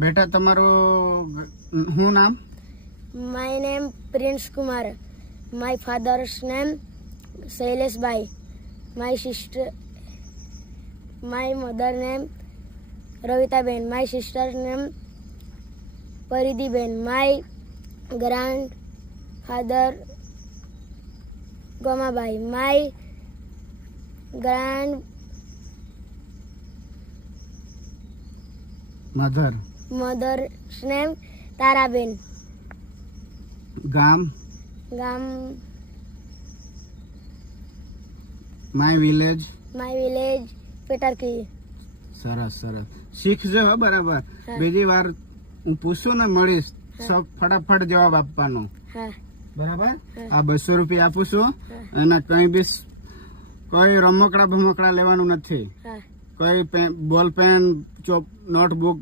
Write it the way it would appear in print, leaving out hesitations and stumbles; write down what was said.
બેટા તમારું શું નામ? My name Prince Kumar. My father's name Shailesh Bhai. My mother name Ravita Ben. My sister's name Paridhi Ben. My grandfather Goma Bhai. My grandmother's name Tara Ben. ગામ? My village Petarki. સરસ સરસ શીખજો હો બરાબર. બીજી વાર હું પૂછું ને મળીશ સબ ફટાફટ જવાબ આપવાનો. હા બરાબર. આ 200 રૂપિયા આપું છું. એના કઈ બી કોઈ રમકડા ભમકડા લેવાનું નથી. હા કોઈ બોલ પેન ચોક નોટબુક